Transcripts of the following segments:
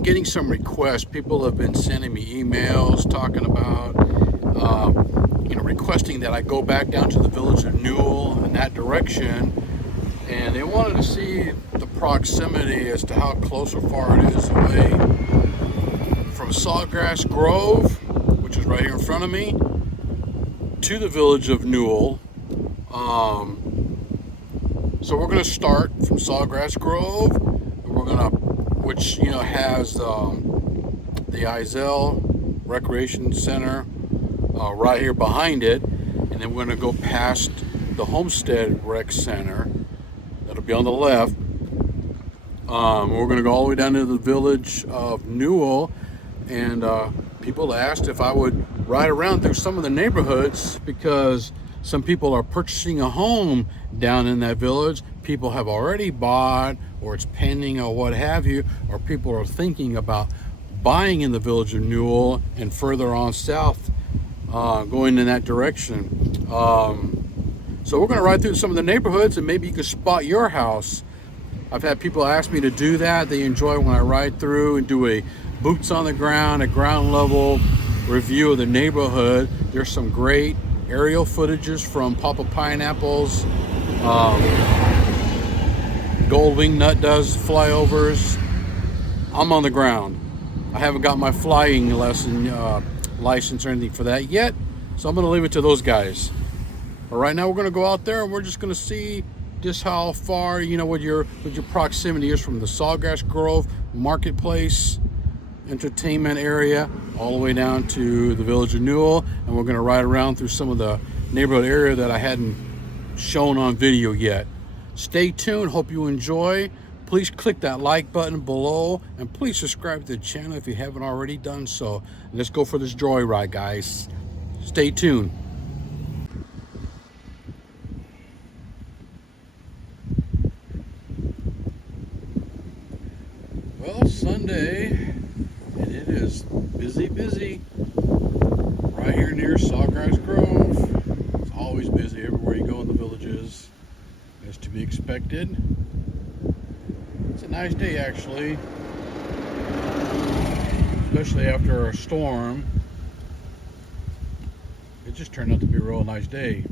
been getting some requests. People have been sending me emails talking about, requesting that I go back down to the Village of Newell in that direction. And they wanted to see the proximity as to how close or far it is away from Sawgrass Grove, which is right here in front of me, to the Village of Newell. So we're going to start from Sawgrass Grove, and we're going to, which has the Isle Recreation Center right here behind it, and then we're going to go past the Homestead Rec Center. That'll be on the left. We're going to go all the way down to the Village of Newell, and people asked if I would ride around through some of the neighborhoods because some people are purchasing a home down in that village. People have already bought, or it's pending, or what have you, or people are thinking about buying in the Village of Newell and further on south, going in that direction. So we're going to ride through some of the neighborhoods, and maybe you can spot your house. I've had people ask me to do that. They enjoy when I ride through and do a boots on the ground, a ground level review of the neighborhood. There's some great aerial footages from Papa Pineapple's Gold Wing Nut does flyovers. I'm on the ground. I haven't got my flying lesson license or anything for that yet, so I'm going to leave it to those guys. But right now we're going to go out there and we're just going to see just how far, what your proximity is from the Sawgrass Grove Marketplace entertainment area all the way down to the Village of Newell, and we're going to ride around through some of the neighborhood area that I hadn't shown on video yet. Stay tuned. Hope you enjoy. Please click that like button below, and please subscribe to the channel if you haven't already done so. Let's go for this joyride, guys. Stay tuned. Well, Sunday, and it is busy right here near Sawgrass Grove. It's always busy everywhere you go in the villages, as to be expected. It's a nice day, actually, especially after a storm. It just turned out to be a real nice day.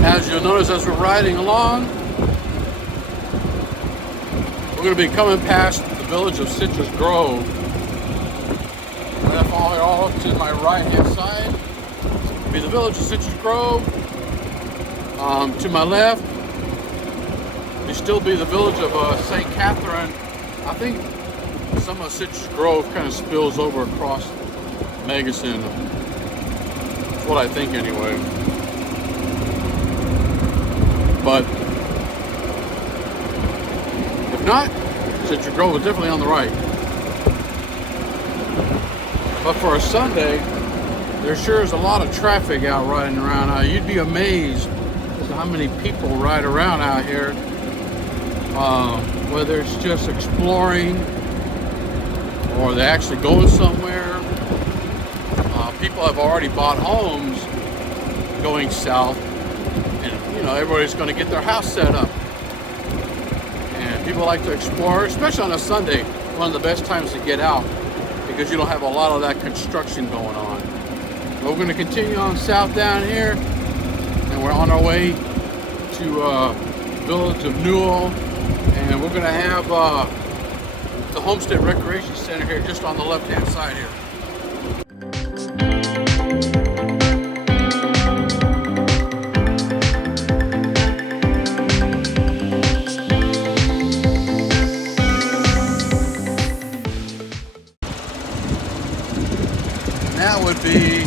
As you'll notice as we're riding along, We're going to be coming past the village of Citrus Grove. And then all up to my right hand side will be the village of Citrus Grove. To my left will still be the village of St. Catherine. I think some of Citrus Grove kind of spills over across Megason. That's what I think anyway. But if not, Citrus Grove is definitely on the right. But for a Sunday, there sure is a lot of traffic out riding around. You'd be amazed as to how many people ride around out here. Whether it's just exploring or they're actually going somewhere. People have already bought homes going south, and you know, everybody's going to get their house set up. And people like to explore, especially on a Sunday, one of the best times to get out because you don't have a lot of that construction going on. But we're going to continue on south down here, and we're on our way to Village of Newell, and we're going to have the Homestead Recreation Center here just on the left-hand side here. That would be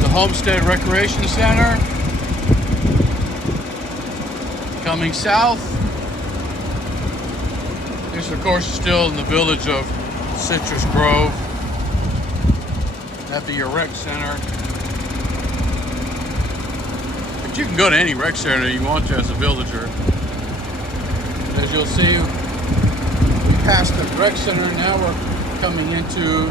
the Homestead Recreation Center. Coming south. This, of course, is still in the village of Citrus Grove. That'd be your rec center. But you can go to any rec center you want to as a villager. As you'll see, we passed the rec center. Now we're coming into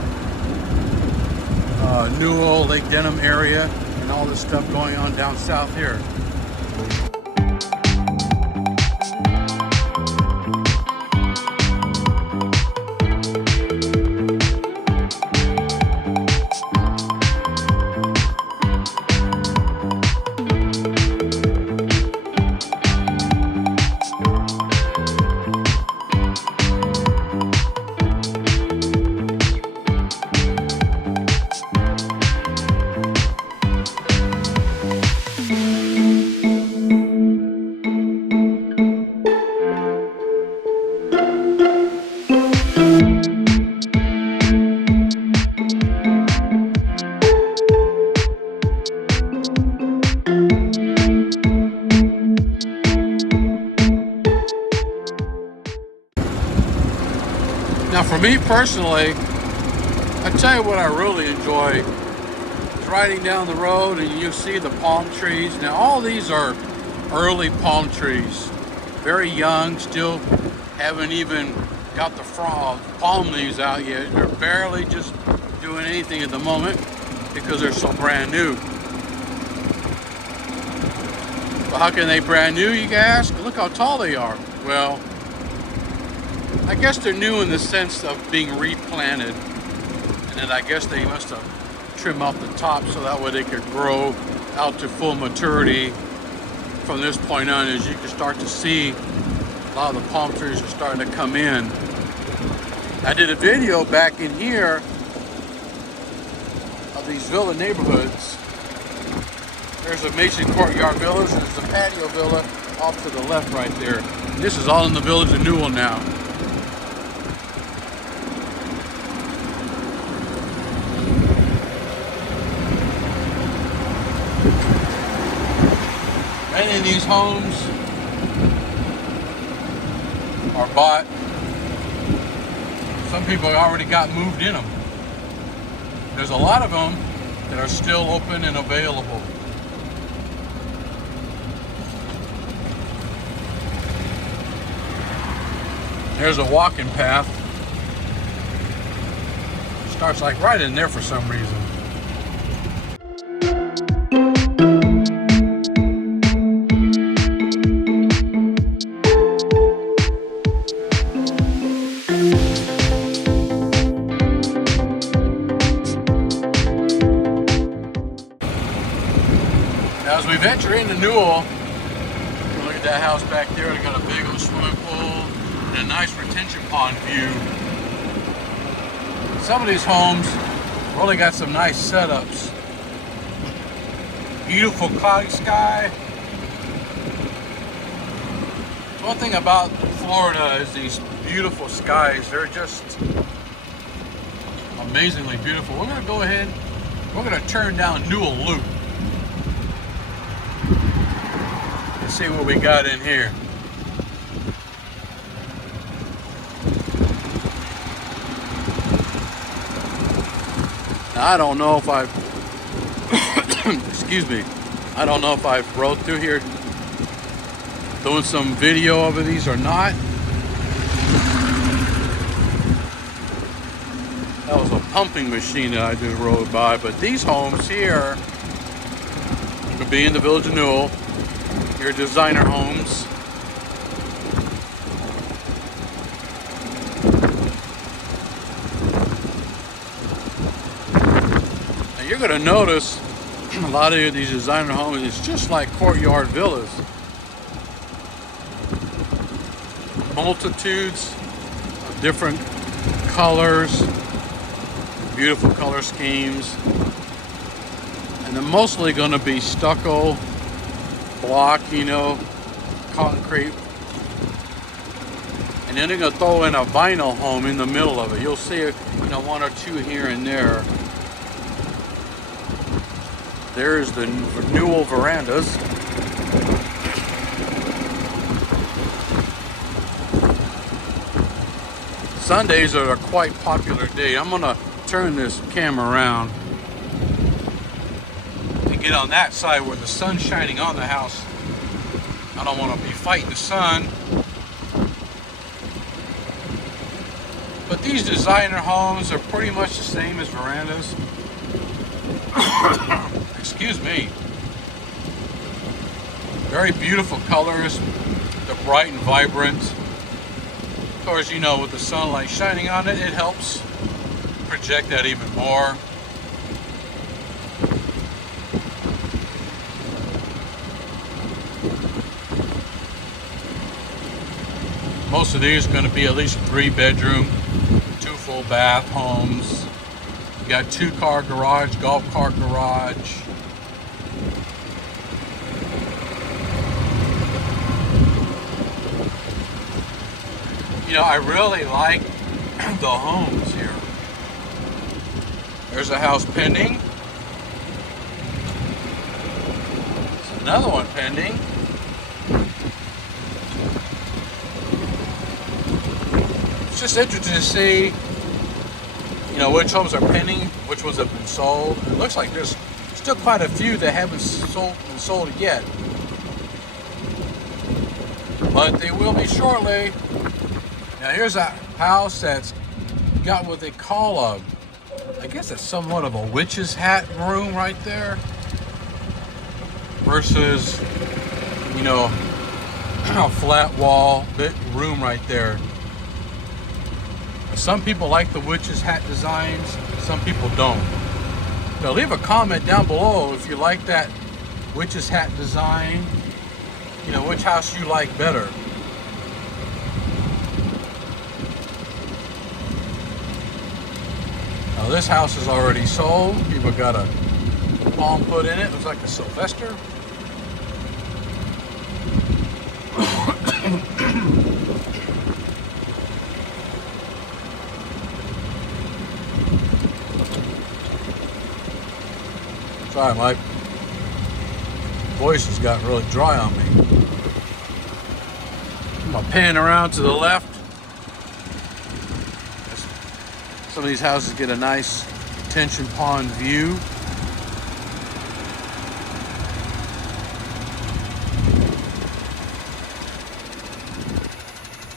Newell, Lake Denham area, and all this stuff going on down south here. Now for me personally, I tell you what I really enjoy is riding down the road and you see the palm trees. Now all these are early palm trees, very young, still haven't even got the palm leaves out yet. They're barely just doing anything at the moment because they're so brand new. But how can they brand new, you ask? Look how tall they are. Well, I guess they're new in the sense of being replanted, and then I guess they must have trimmed off the top so that way they could grow out to full maturity. From this point on, as you can start to see, a lot of the palm trees are starting to come in. I did a video back in here of these villa neighborhoods. There's a Mason Courtyard Village, and there's a patio villa off to the left right there. This is all in the village of Newell now. Many of these homes are bought. Some people already got moved in them. There's a lot of them that are still open and available. There's a walking path. Starts like right in there for some reason. As we venture into Newell, look at that house back there. They got a big old swimming pool. and a nice retention pond view. Some of these homes really got some nice setups. Beautiful cloudy sky. One thing about Florida is these beautiful skies. They're just amazingly beautiful. We're going to go ahead, we're going to turn down Newell Loop. Let's see what we got in here. Now, I don't know if I've, excuse me, I don't know if I've rode through here doing some video over these or not. That was a pumping machine that I just rode by, but these homes here could be in the Village of Newell. Your designer homes. Now you're going to notice a lot of these designer homes, it's just like courtyard villas. Multitudes of different colors, beautiful color schemes, and they're mostly going to be stucco, block, you know, concrete, and then they're going to throw in a vinyl home in the middle of it. You'll see, you know, one or two here and there. There's the Newell verandas. Sundays are a quite popular day. I'm gonna turn this camera around and get on that side where the sun's shining on the house. I don't want to be fighting the sun. But these designer homes are pretty much the same as verandas. Excuse me. Very beautiful colors. They're bright and vibrant. Of course, you know, with the sunlight shining on it, it helps project that even more. Most of these are going to be at least 3-bedroom, 2 full bath homes. You got 2-car garage, golf cart garage. You know, I really like the homes here. There's a house pending. There's another one pending. It's just interesting to see, you know, which homes are pending, which ones have been sold. It looks like there's still quite a few that haven't been sold yet. But they will be shortly. Now here's a house that's got what they call a, I guess it's somewhat of a witch's hat room right there. Versus, you know, a flat wall room right there. Some people like the witch's hat designs, some people don't. Now leave a comment down below if you like that witch's hat design. You know, which house you like better. Now this house is already sold. People got a palm put in it. Looks like a Sylvester. Sorry, my voice has gotten really dry on me. I'm gonna pan around to the left. Some of these houses get a nice retention pond view.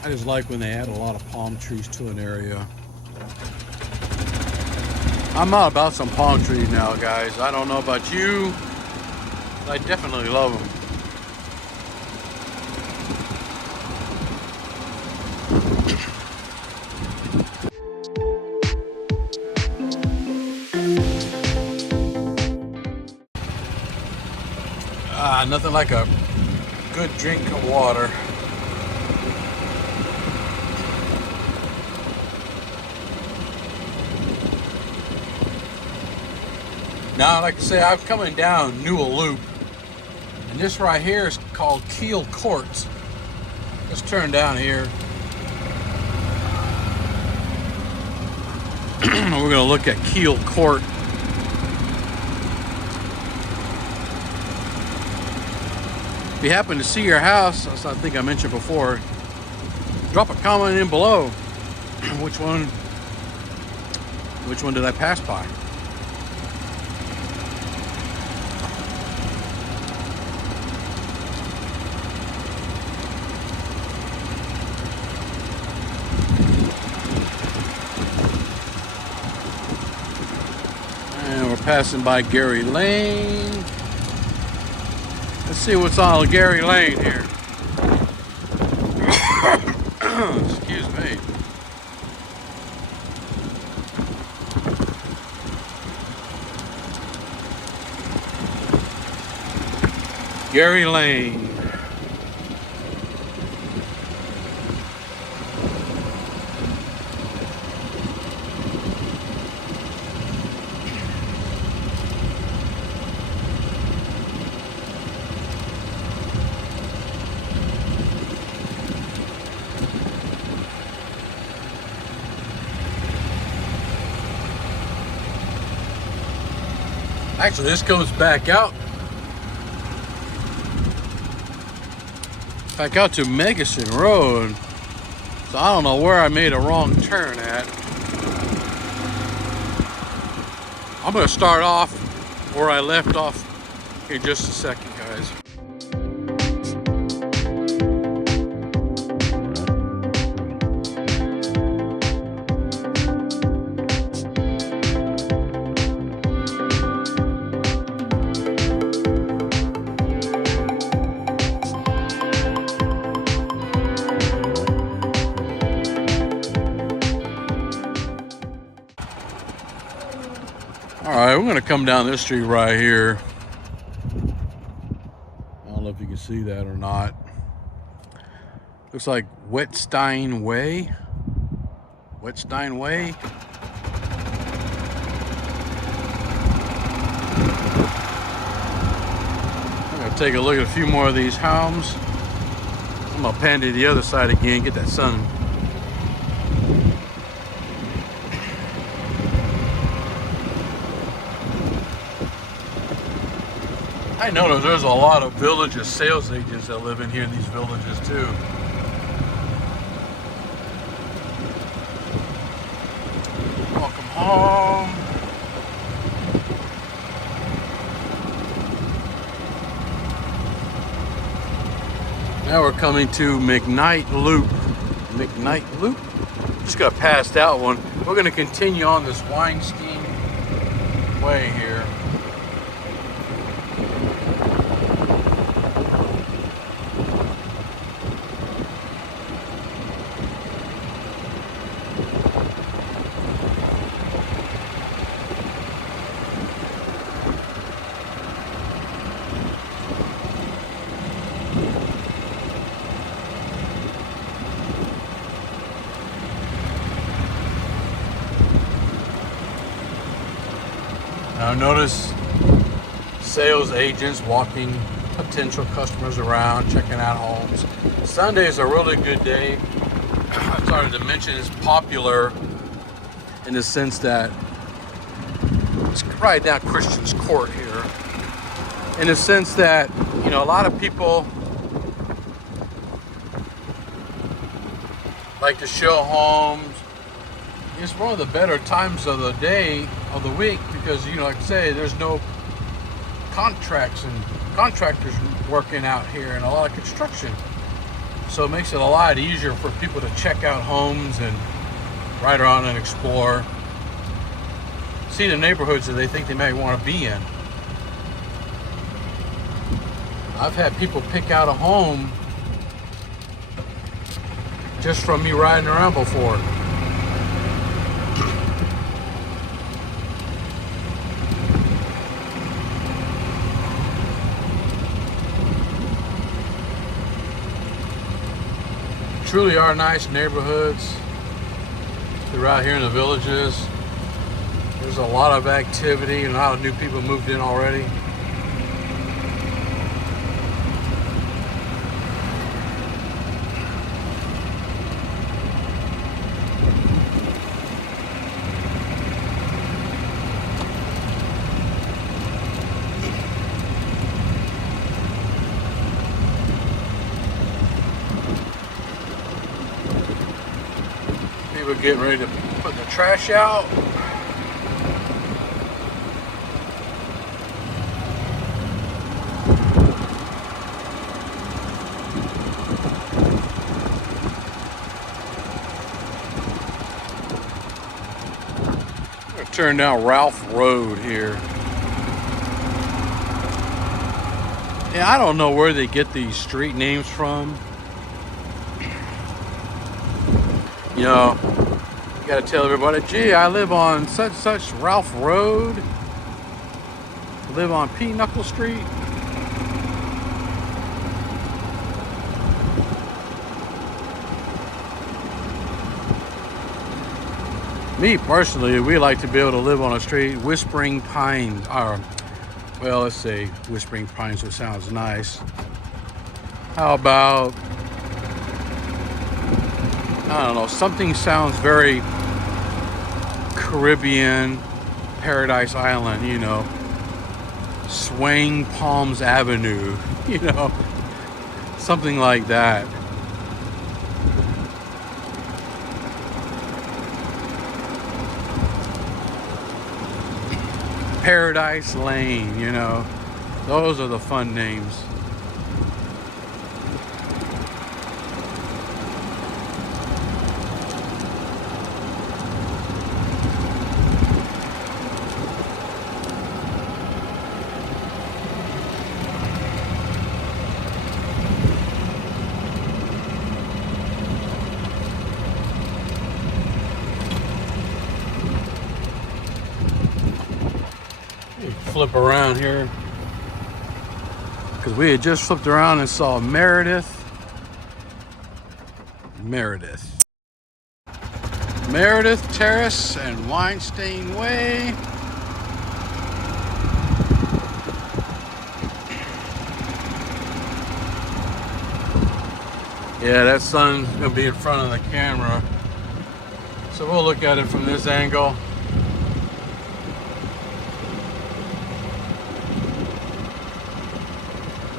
I just like when they add a lot of palm trees to an area. I'm all about some palm trees now, guys. I don't know about you, but I definitely love them. Nothing like a good drink of water. Now, like I say, I'm coming down Newell Loop, and this right here is called Keel Courts. Let's turn down here. We're going to look at Keel Court. If you happen to see your house, as I think I mentioned before, drop a comment in below. Which one did I pass by? And we're passing by Gary Lane. Let's see what's on Gary Lane here. Excuse me. Gary Lane. Actually, this goes back out to Megason Road. So I don't know where I made a wrong turn at. I'm going to start off where I left off in just a second, guys. Alright, we're going to come down this street right here. I don't know if you can see that or not. Looks like Whetstine Way. Whetstine Way. I'm going to take a look at a few more of these homes. I'm going to pan to the other side again, get that sun. I noticed there's a lot of Villages sales agents that live in here in these villages too. Welcome home. Now we're coming to McKnight Loop. McKnight Loop? Just got past that one. We're going to continue on this Weinstein Way here. Now notice sales agents walking potential customers around, checking out homes. Sunday is a really good day. I started to mention it's popular in the sense that it's right down Christian's Court here. In the sense that, you know, a lot of people like to show homes. It's one of the better times of the day, of the week, because, you know, like I say, there's no contracts and contractors working out here and a lot of construction. So it makes it a lot easier for people to check out homes and ride around and explore. See the neighborhoods that they think they might want to be in. I've had people pick out a home just from me riding around before. Truly are nice neighborhoods throughout here in the villages. There's a lot of activity and a lot of new people moved in already. People getting ready to put the trash out. Turn down Ralph Road here. Yeah, I don't know where they get these street names from. You know, you gotta tell everybody, gee, I live on such Ralph Road. I live on Pinochle Street. Me personally, we like to be able to live on a street, Whispering Pines, or, well, let's say Whispering Pines, so it sounds nice. How about, I don't know, something sounds very Caribbean, Paradise Island, you know, Swaying Palms Avenue, you know, something like that. Paradise Lane, you know, those are the fun names. Flip around here because we had just flipped around and saw Meredith Terrace and Weinstein Way. Yeah, that sun's gonna be in front of the camera, so we'll look at it from this angle.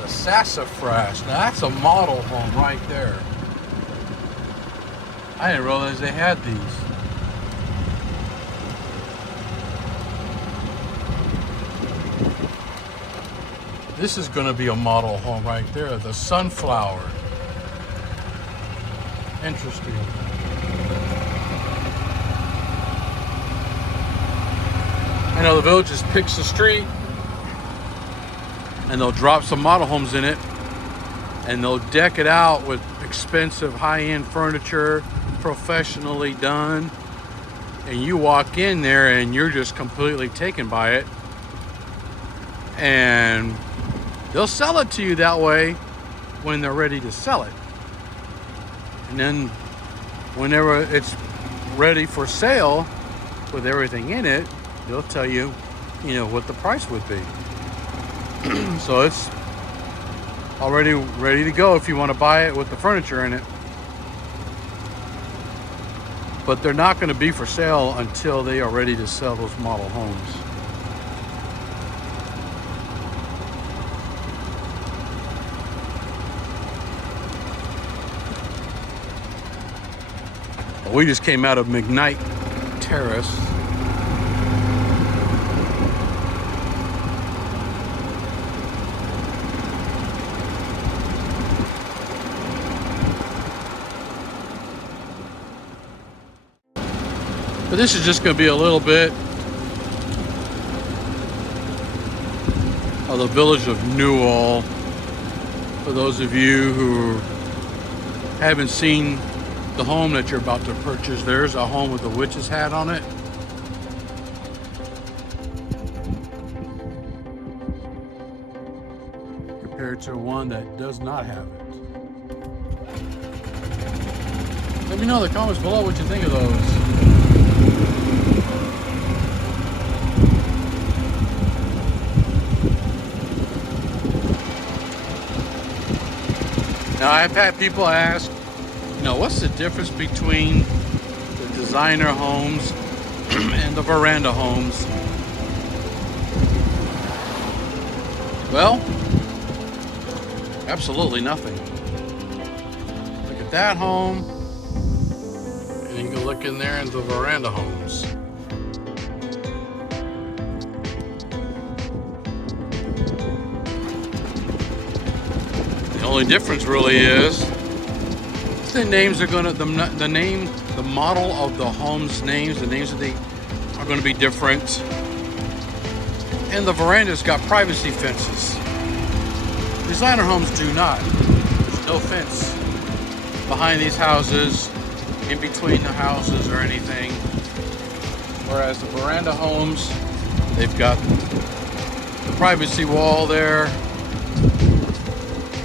Sassafras. Now that's a model home right there. I didn't realize they had these. This is going to be a model home right there. The Sunflower. Interesting. I know the Villages picks the street, and they'll drop some model homes in it, and they'll deck it out with expensive high-end furniture, professionally done, and you walk in there and you're just completely taken by it, and they'll sell it to you that way when they're ready to sell it. And then whenever it's ready for sale with everything in it, they'll tell you, you know, what the price would be. So it's already ready to go if you want to buy it with the furniture in it. But they're not going to be for sale until they are ready to sell those model homes. We just came out of McKnight Terrace. But this is just going to be a little bit of the Village of Newell. For those of you who haven't seen the home that you're about to purchase, there's a home with a witch's hat on it. Compared to one that does not have it. Let me know in the comments below what you think of those. Now, I've had people ask, you know, what's the difference between the designer homes and the veranda homes? Well, absolutely nothing. Look at that home, and you can look in there into the veranda homes. The only difference really is the names are gonna the model of the homes names, the names that they are going to be different. And the veranda's got privacy fences. Designer homes do not. There's no fence behind these houses, in between the houses or anything. Whereas the veranda homes, they've got the privacy wall there.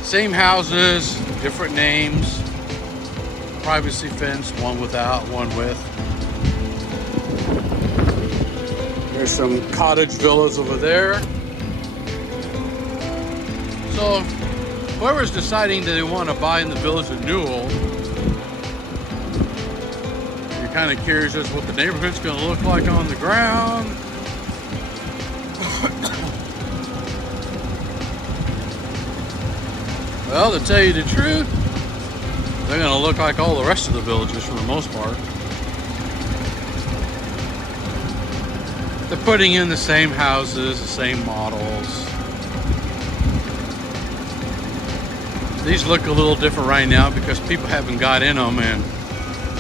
Same houses, different names. Privacy fence, one without, one with. There's some cottage villas over there. So whoever's deciding that they want to buy in the Village of Newell, you're kind of curious as to what the neighborhood's going to look like on the ground. Well, to tell you the truth, they're going to look like all the rest of the villages for the most part. They're putting in the same houses, the same models. These look a little different right now because people haven't got in them and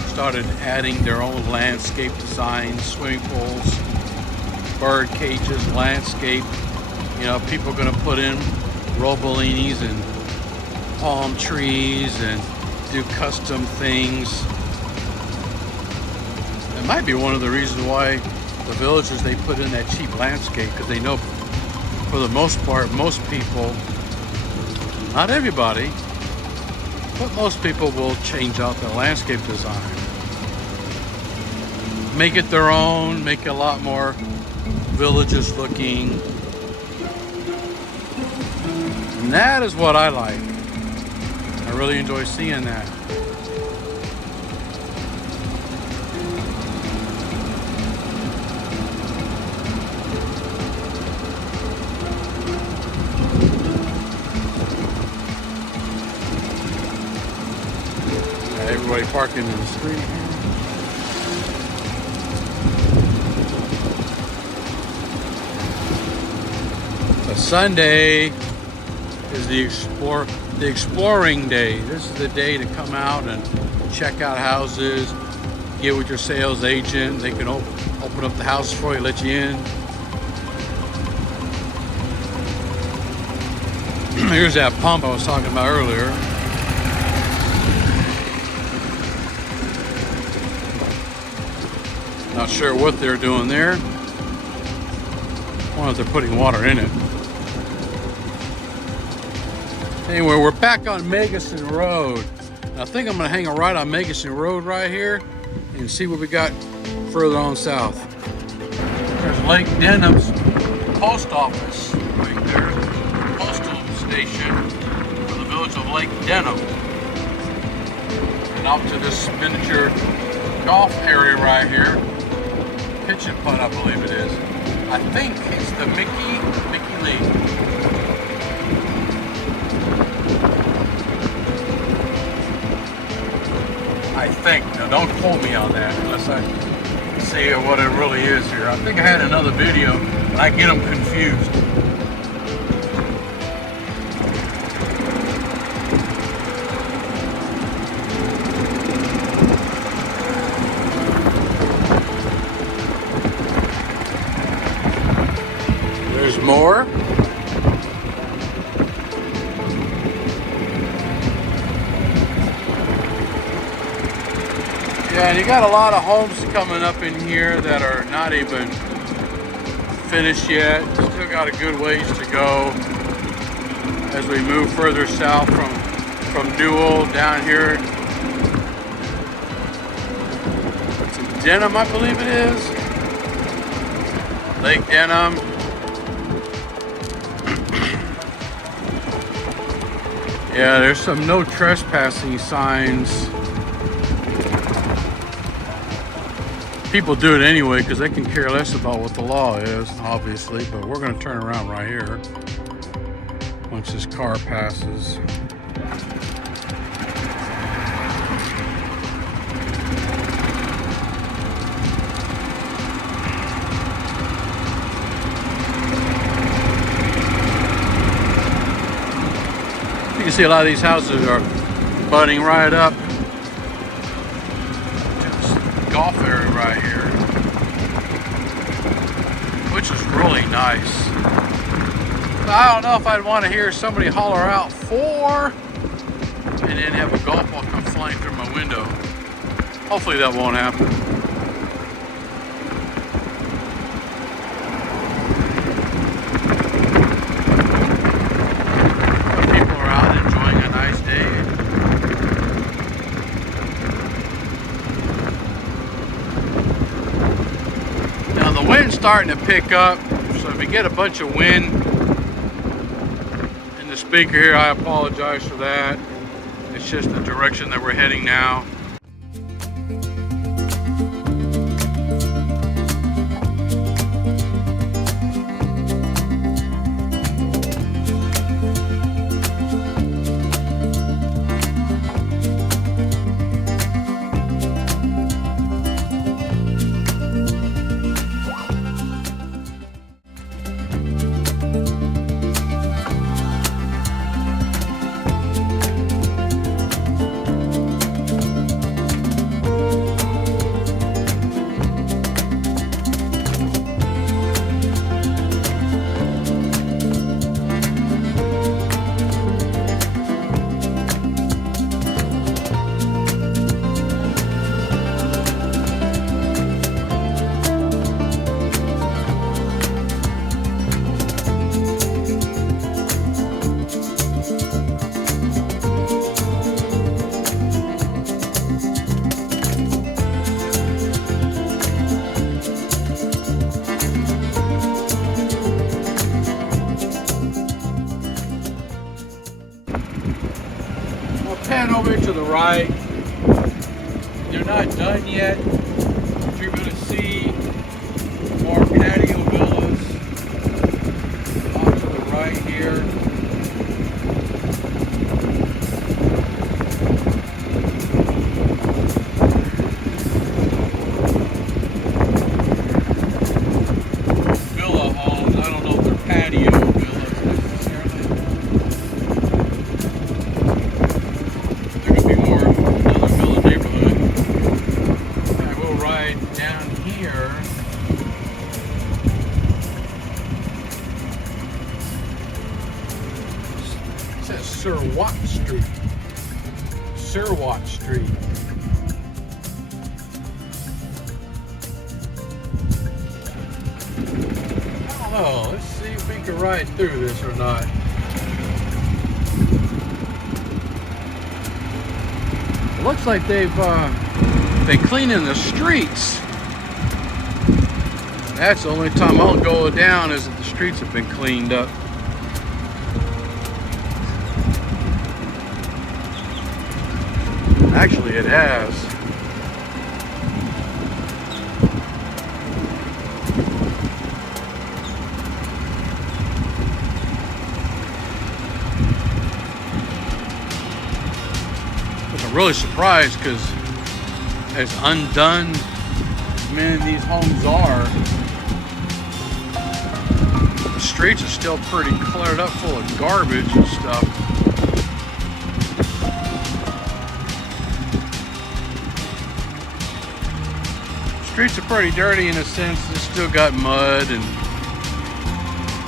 started adding their own landscape designs, swimming pools, bird cages, landscape. You know, people are going to put in robolinis and palm trees and do custom things. That might be one of the reasons why the villages, they put in that cheap landscape, because they know for the most part, most people, not everybody, but most people will change out their landscape design. Make it their own, make it a lot more villages looking. And that is what I like. I really enjoy seeing that. Everybody parking in the street. But Sunday is the exploring day. This is the day to come out and check out houses, get with your sales agent. They can open up the house for you, let you in. Here's that pump I was talking about earlier. Not sure what they're doing there. I wonder if they're putting water in it. Anyway, we're back on Megason Road. I think I'm going to hang a right on Megason Road right here and see what we got further on south. There's Lake Denham's post office right there. Postal station for the Village of Lake Denham. And out to this miniature golf area right here. Pitch and putt, I believe it is. I think it's the Mickey League. I think. Now don't quote me on that unless I see what it really is here. I think I had another video, but I get them confused. There's more. Yeah, and you got a lot of homes coming up in here that are not even finished yet. Still got a good ways to go as we move further south from Newell down here to Denham, I believe it is. Lake Denham. Yeah, there's some no trespassing signs. People do it anyway because they can care less about what the law is, obviously, but we're going to turn around right here once this car passes. You can see a lot of these houses are butting right up. Golf area right here, which is really nice. But I don't know if I'd want to hear somebody holler out 4 and then have a golf ball come flying through my window. Hopefully that won't happen. People are out enjoying a nice day. The wind's starting to pick up, so if you get a bunch of wind in the speaker here, I apologize for that. It's just the direction that we're heading now. Pan over to the right. They're not done yet. You're going to see more patio villas off to the right here. Villa homes. I don't know if they're patio villas necessarily. Sir Watt Street. Sir Watt Street. I don't know. Let's see if we can ride through this or not. It looks like they've been cleaning the streets. That's the only time I'll go down is if the streets have been cleaned up. Actually, it has. I'm really surprised because as undone as many of these homes are, the streets are still pretty cluttered up full of garbage and stuff. Streets are pretty dirty in a sense. It's still got mud and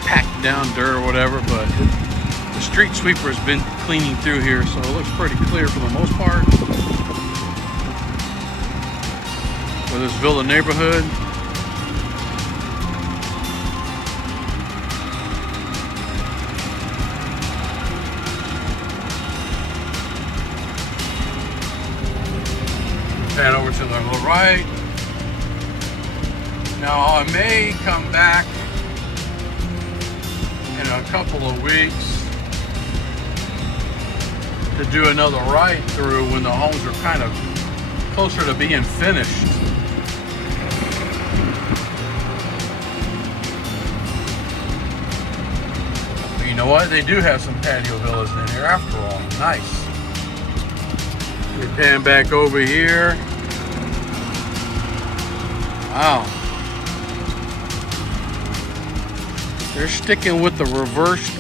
packed down dirt or whatever, but the street sweeper has been cleaning through here, so it looks pretty clear for the most part for this villa neighborhood. Pan over to the right. Now I may come back in a couple of weeks to do another ride through when the homes are kind of closer to being finished. But you know what? They do have some patio villas in here after all. Nice. We pan back over here. Wow. They're sticking with the reversed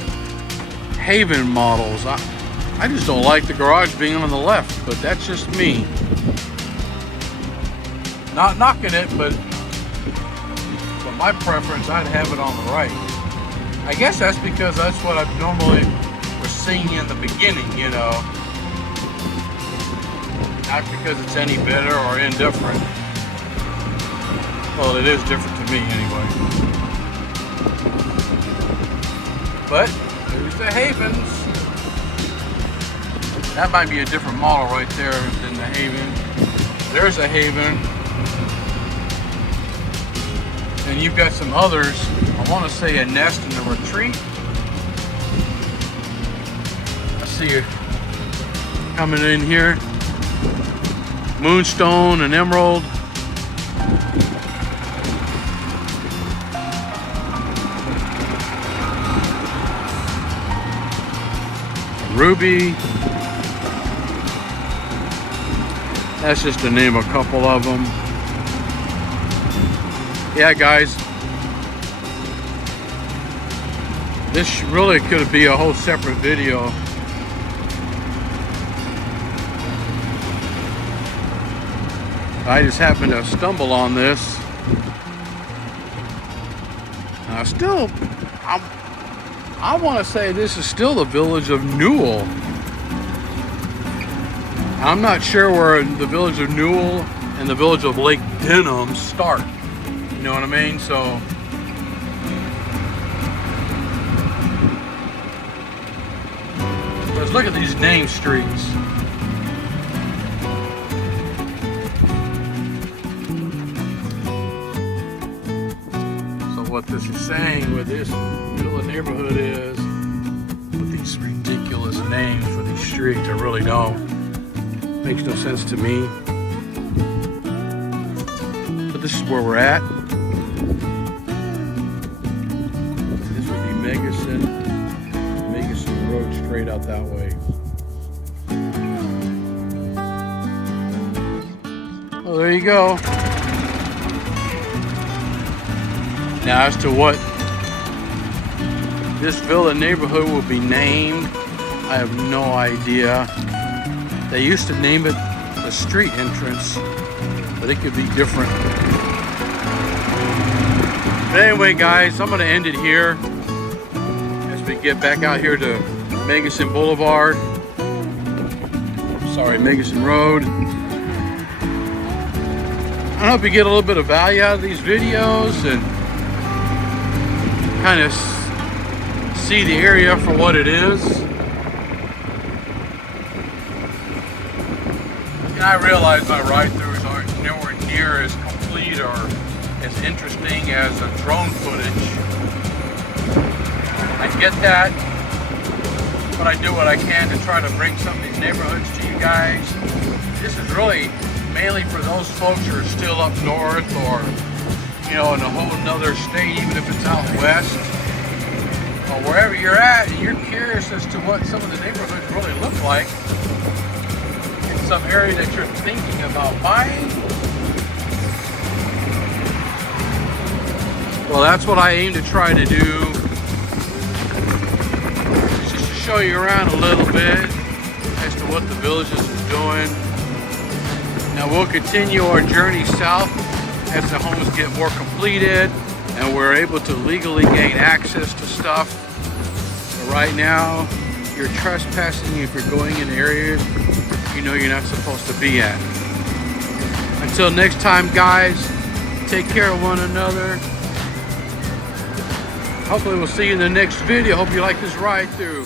Haven models. I just don't like the garage being on the left, but that's just me. Not knocking it, but my preference, I'd have it on the right. I guess that's because that's what I normally was seeing in the beginning, you know. Not because it's any better or indifferent. Well, it is different to me anyway. But there's the Havens. That might be a different model right there than the Haven. There's a Haven. And you've got some others. I want to say a Nest and a Retreat. I see it coming in here. Moonstone and Emerald. Ruby. That's just to name a couple of them. Yeah, guys. This really could be a whole separate video. I just happened to stumble on this. I want to say this is still the Village of Newell. I'm not sure where the Village of Newell and the Village of Lake Denham start. You know what I mean? So let's look at these name streets. So what this is saying with this little neighborhood is, with these ridiculous names for these streets, I really don't. Makes no sense to me. But this is where we're at. This would be Megason Road straight out that way. Well, there you go. Now as to what this villa neighborhood will be named, I have no idea. They used to name it the street entrance, but it could be different. But anyway, guys, I'm going to end it here as we get back out here to Megason Boulevard. Sorry, Megason Road. I hope you get a little bit of value out of these videos and kind of see the area for what it is. And I realize my ride-throughs aren't nowhere near as complete or as interesting as a drone footage. I get that, but I do what I can to try to bring some of these neighborhoods to you guys. This is really mainly for those folks who are still up north or, you know, in a whole nother state, even if it's out west, or wherever you're at, and you're curious as to what some of the neighborhoods really look like. Some area that you're thinking about buying. Well, that's what I aim to try to do, just to show you around a little bit as to what the Villages is doing. Now we'll continue our journey south as the homes get more completed and we're able to legally gain access to stuff. But right now, you're trespassing if you're going in areas you know you're not supposed to be at. Until next time, guys, take care of one another. Hopefully we'll see you in the next video. Hope you like this ride through.